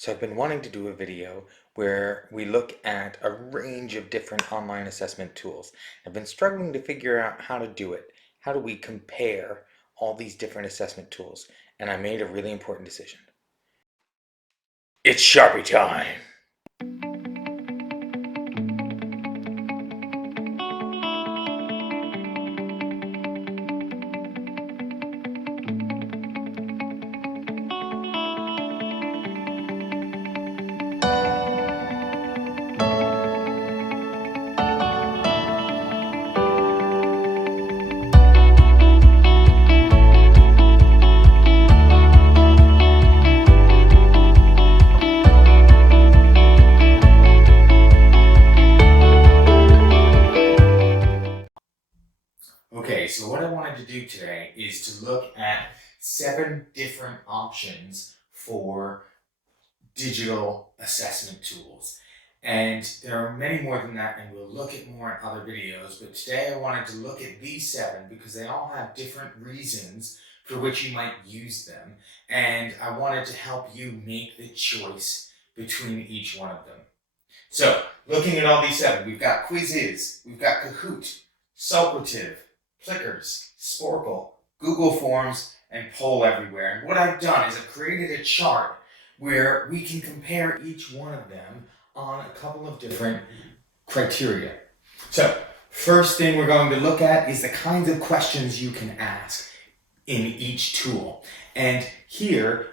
So I've been wanting to do a video where we look at a range of different online assessment tools. I've been struggling to figure out how to do it. How do we compare all these different assessment tools? And I made a really important decision. It's Sharpie time! Okay, so what I wanted to do today is to look at 7 different options for digital assessment tools. And there are many more than that, and we'll look at more in other videos. But today I wanted to look at these 7 because they all have different reasons for which you might use them. And I wanted to help you make the choice between each one of them. So, looking at all these 7, we've got Quizzes, we've got Kahoot, Socrative, Plickers, Sporkle, Google Forms, and Poll Everywhere. And what I've done is I've created a chart where we can compare each one of them on a couple of different criteria. So, first thing we're going to look at is the kinds of questions you can ask in each tool. And here,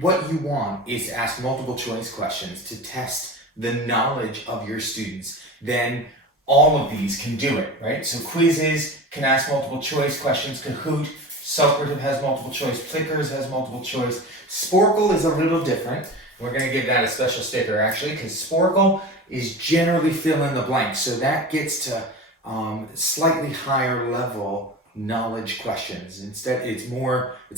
what you want is to ask multiple choice questions to test the knowledge of your students. Then all of these can do it, right? So Quizzes can ask multiple choice questions. Kahoot, Socrative has multiple choice. Plickers has multiple choice. Sporkle is a little different. We're going to give that a special sticker actually, because Sporkle is generally fill in the blanks. So that gets to slightly higher level knowledge questions. Instead, it's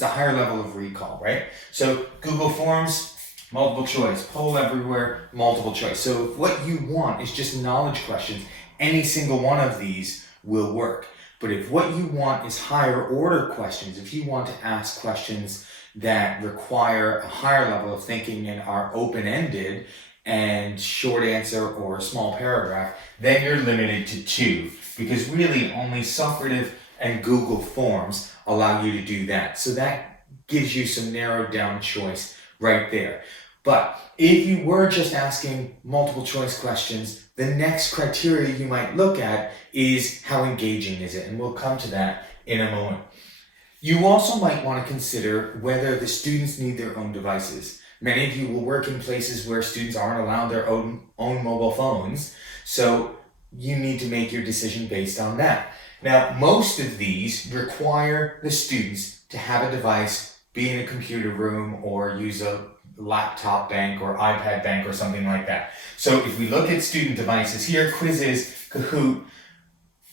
a higher level of recall, right? So Google Forms, multiple choice. Poll Everywhere, multiple choice. So if what you want is just knowledge questions, any single one of these will work. But if what you want is higher order questions, if you want to ask questions that require a higher level of thinking and are open-ended and short answer or a small paragraph, then you're limited to 2, because really only Socrative and Google Forms allow you to do that. So that gives you some narrowed down choice right there. But if you were just asking multiple choice questions, the next criteria you might look at is how engaging is it, and we'll come to that in a moment. You also might want to consider whether the students need their own devices. Many of you will work in places where students aren't allowed their own mobile phones, so you need to make your decision based on that. Now, most of these require the students to have a device, be in a computer room, or use a laptop bank or iPad bank or something like that. So if we look at student devices here, Quizzes, Kahoot,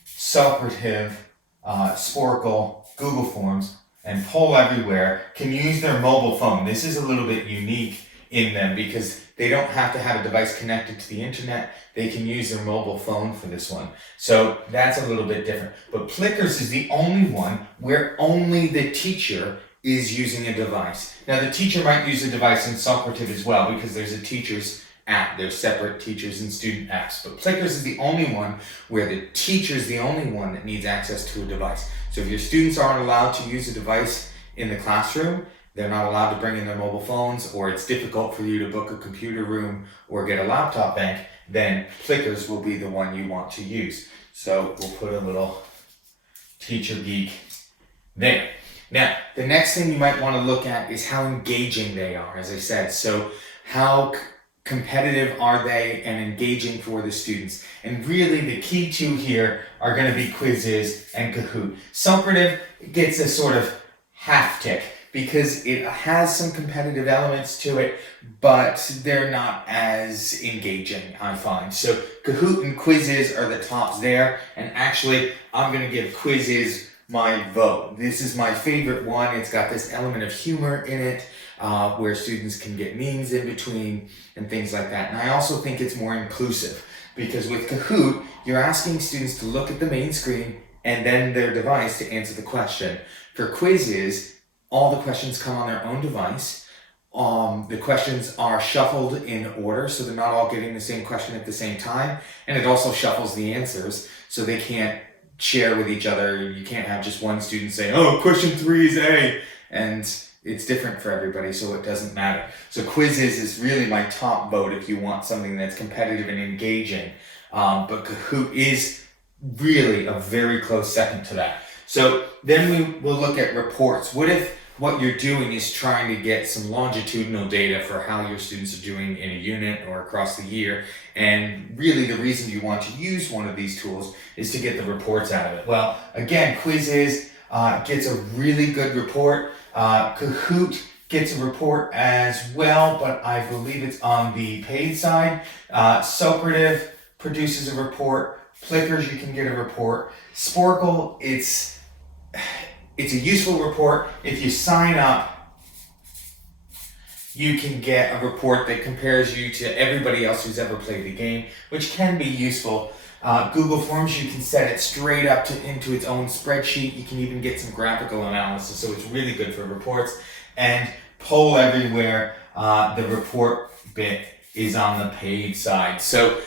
Socrative, Sporkle, Google Forms, and Poll Everywhere can use their mobile phone. This is a little bit unique in them because they don't have to have a device connected to the internet. They can use their mobile phone for this one. So that's a little bit different. But Plickers is the only one where only the teacher is using a device. Now the teacher might use a device in Socrative as well because there's a teacher's app. There's separate teachers and student apps. But Plickers is the only one where the teacher is the only one that needs access to a device. So if your students aren't allowed to use a device in the classroom, they're not allowed to bring in their mobile phones, or it's difficult for you to book a computer room or get a laptop bank, then Plickers will be the one you want to use. So we'll put a little teacher geek there. Now, the next thing you might want to look at is how engaging they are, as I said. So how competitive are they and engaging for the students? And really the key two here are going to be Quizzes and Kahoot. Socrative gets a sort of half tick because it has some competitive elements to it, but they're not as engaging, I find. So Kahoot and Quizzes are the tops there, and actually I'm going to give Quizzes my vote. This is my favorite one. It's got this element of humor in it, where students can get memes in between and things like that. And I also think it's more inclusive because with Kahoot, you're asking students to look at the main screen and then their device to answer the question. For Quizzes, all the questions come on their own device. the questions are shuffled in order, so they're not all getting the same question at the same time. And it also shuffles the answers, so they can't share with each other. You can't have just one student say, oh, question 3 is A, and it's different for everybody, so it doesn't matter. So quizzes is really my top vote if you want something that's competitive and engaging. But Kahoot is really a very close second to that. So then we will look at reports. What if what you're doing is trying to get some longitudinal data for how your students are doing in a unit or across the year, and really the reason you want to use one of these tools is to get the reports out of it? Well, again, Quizzes gets a really good report. Kahoot gets a report as well, but I believe it's on the paid side. Socrative produces a report. Plickers, you can get a report. Sporkle, it's a useful report. If you sign up, you can get a report that compares you to everybody else who's ever played the game, which can be useful. Google Forms, you can set it straight up into its own spreadsheet. You can even get some graphical analysis, so it's really good for reports. And Poll Everywhere, the report bit is on the paid side. So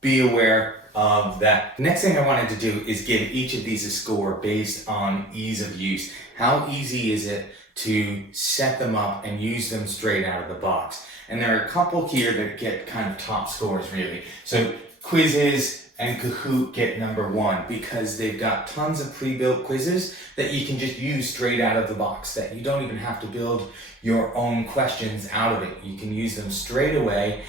be aware of that. The next thing I wanted to do is give each of these a score based on ease of use. How easy is it to set them up and use them straight out of the box? And there are a couple here that get kind of top scores really. So Quizzes and Kahoot get number 1 because they've got tons of pre-built quizzes that you can just use straight out of the box, that you don't even have to build your own questions out of it. You can use them straight away,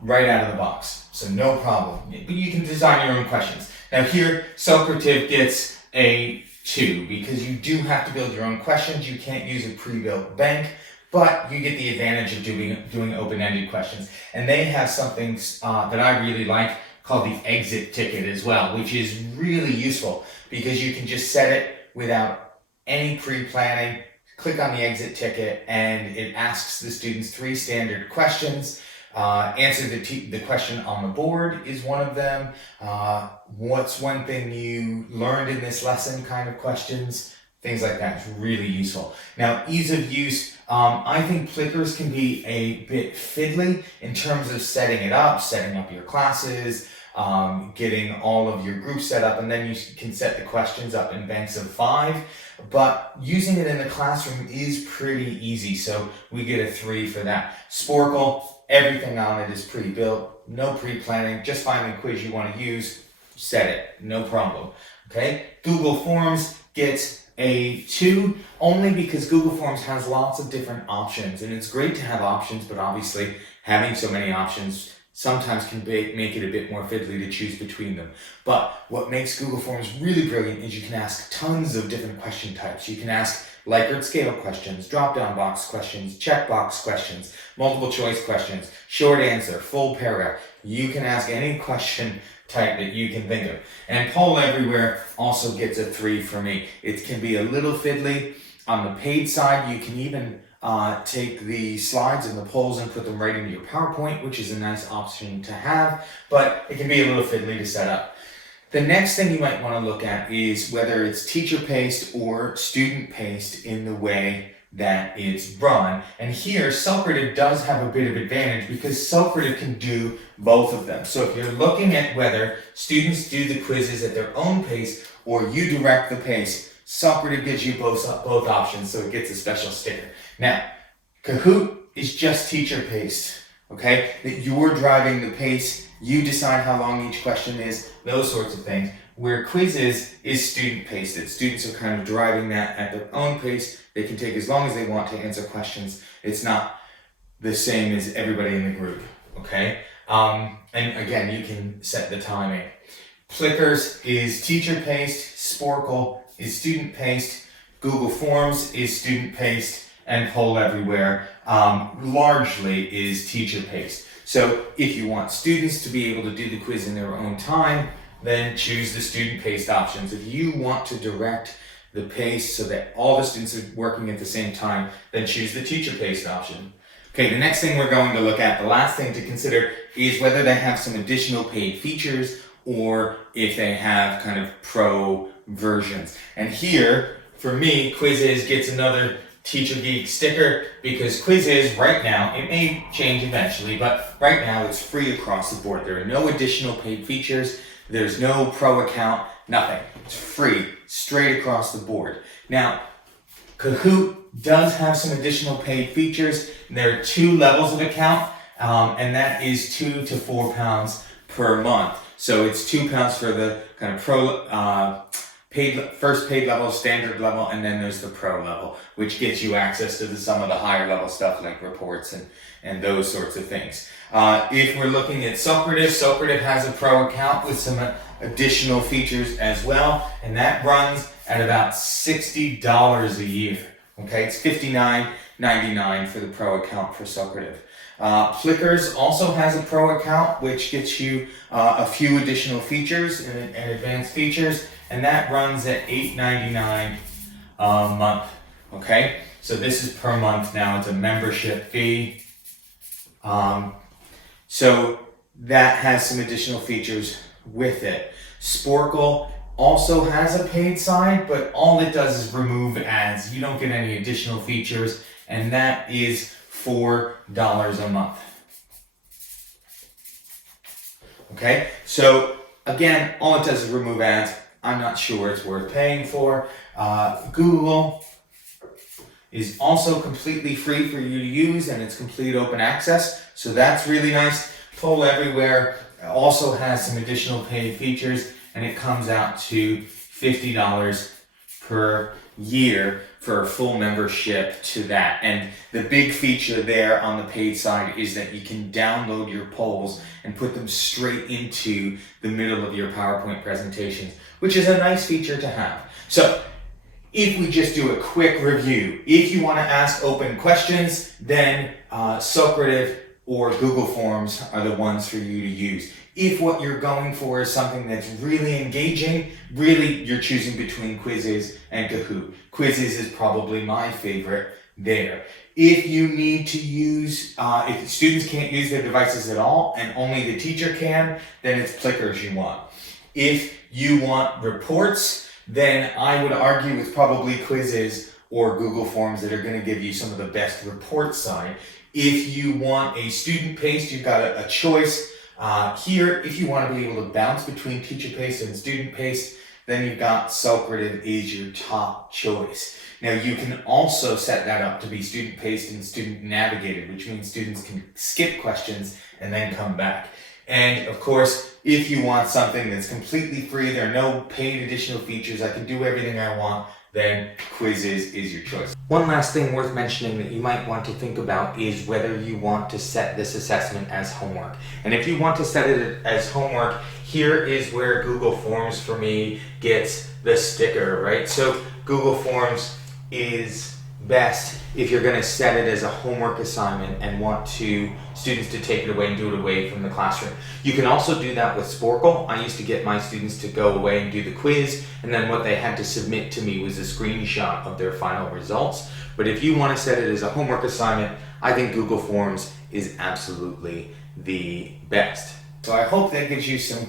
right out of the box. So no problem. But you can design your own questions. Now here, Socrative gets a 2 because you do have to build your own questions. You can't use a pre-built bank, but you get the advantage of doing open-ended questions. And they have something that I really like called the exit ticket as well, which is really useful because you can just set it without any pre-planning, click on the exit ticket, and it asks the students 3 standard questions. Answer the question on the board is one of them. What's one thing you learned in this lesson kind of questions. Things like that is really useful. Now, ease of use, I think Plickers can be a bit fiddly in terms of setting up your classes, getting all of your groups set up, and then you can set the questions up in banks of 5. But using it in the classroom is pretty easy, so we get a 3 for that. Sporkle, everything on it is pre-built, no pre-planning, just find the quiz you want to use, set it, no problem. Okay, Google Forms gets a 2 only because Google Forms has lots of different options, and it's great to have options, but obviously having so many options sometimes can make it a bit more fiddly to choose between them. But what makes Google Forms really brilliant is you can ask tons of different question types. You can ask Likert scale questions, drop-down box questions, checkbox questions, multiple choice questions, short answer, full paragraph. You can ask any question type that you can think of. And Poll Everywhere also gets a 3 for me. It can be a little fiddly. On the paid side, you can even take the slides and the polls and put them right into your PowerPoint, which is a nice option to have, but it can be a little fiddly to set up. The next thing you might want to look at is whether it's teacher-paced or student-paced in the way that it's run. And here, Socrative does have a bit of advantage because Socrative can do both of them. So if you're looking at whether students do the quizzes at their own pace or you direct the pace, Socrative gives you both options, so it gets a special sticker. Now, Kahoot is just teacher-paced, okay? That you're driving the pace, you decide how long each question is, those sorts of things. Where Quizzes is student-paced. That students are kind of driving that at their own pace. They can take as long as they want to answer questions. It's not the same as everybody in the group, okay? And again, you can set the timing. Plickers is teacher-paced, Sporkle is student-paced, Google Forms is student-paced, and Poll Everywhere largely is teacher-paced. So if you want students to be able to do the quiz in their own time, then choose the student-paced options. If you want to direct the pace so that all the students are working at the same time, then choose the teacher-paced option. Okay, the next thing we're going to look at, the last thing to consider, is whether they have some additional paid features or if they have kind of pro versions. And here, for me, Quizzes gets another Teacher Geek sticker because Quizzes right now, it may change eventually, but right now it's free across the board. There are no additional paid features. There's no pro account, nothing. It's free, straight across the board. Now, Kahoot does have some additional paid features. There are 2 levels of account, and that is £2 to £4 per month. So it's £2 for the kind of first paid level, standard level, and then there's the pro level, which gets you access to some of the higher level stuff like reports and those sorts of things. If we're looking at Socrative has a pro account with some additional features as well, and that runs at about $60 a year. Okay, it's $59.99 for the pro account for Socrative. Flickrs also has a pro account, which gets you a few additional features and advanced features, and that runs at $8.99 a month. Okay, so this is per month now. It's a membership fee. So that has some additional features with it. Sporkle also has a paid side, but all it does is remove ads. You don't get any additional features, and that is $4 a month. Okay, so again, all it does is remove ads. I'm not sure it's worth paying for. Google is also completely free for you to use, and it's complete open access, so that's really nice. Poll Everywhere also has some additional paid features, and it comes out to $50 per year for a full membership to that. And the big feature there on the paid side is that you can download your polls and put them straight into the middle of your PowerPoint presentations, which is a nice feature to have. So if we just do a quick review, if you want to ask open questions, then Socrative or Google Forms are the ones for you to use. If what you're going for is something that's really engaging, really you're choosing between Quizzes and Kahoot. Quizzes is probably my favorite there. If you need to use, if students can't use their devices at all and only the teacher can, then it's Flickrs you want. If you want reports, then I would argue it's probably Quizzes or Google Forms that are going to give you some of the best report side. If you want a student paced, you've got a choice. Here, if you want to be able to bounce between teacher paced and student paced, then you've got Socrative is your top choice. Now you can also set that up to be student paced and student navigated, which means students can skip questions and then come back. And of course, if you want something that's completely free, there are no paid additional features, I can do everything I want, then Quizzes is your choice. One last thing worth mentioning that you might want to think about is whether you want to set this assessment as homework. And if you want to set it as homework, here is where Google Forms for me gets the sticker, right? So Google Forms is best if you're going to set it as a homework assignment and want students to take it away and do it away from the classroom. You can also do that with Sporkle. I used to get my students to go away and do the quiz, and then what they had to submit to me was a screenshot of their final results. But if you want to set it as a homework assignment, I think Google Forms is absolutely the best. So I hope that gives you some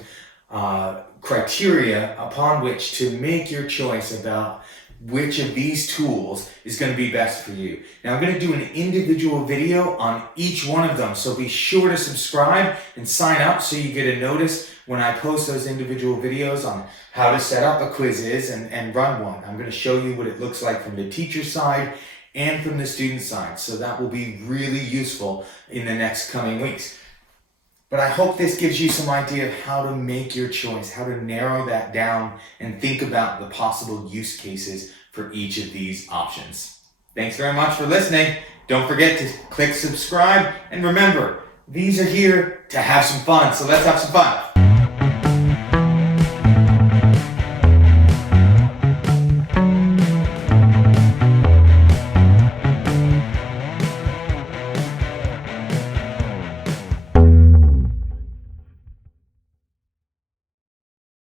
criteria upon which to make your choice about which of these tools is going to be best for you. Now I'm going to do an individual video on each one of them, so be sure to subscribe and sign up so you get a notice when I post those individual videos on how to set up a Quizzes and run one. I'm going to show you what it looks like from the teacher side and from the student side, so that will be really useful in the next coming weeks. But I hope this gives you some idea of how to make your choice, how to narrow that down and think about the possible use cases for each of these options. Thanks very much for listening. Don't forget to click subscribe, and remember, these are here to have some fun, so let's have some fun.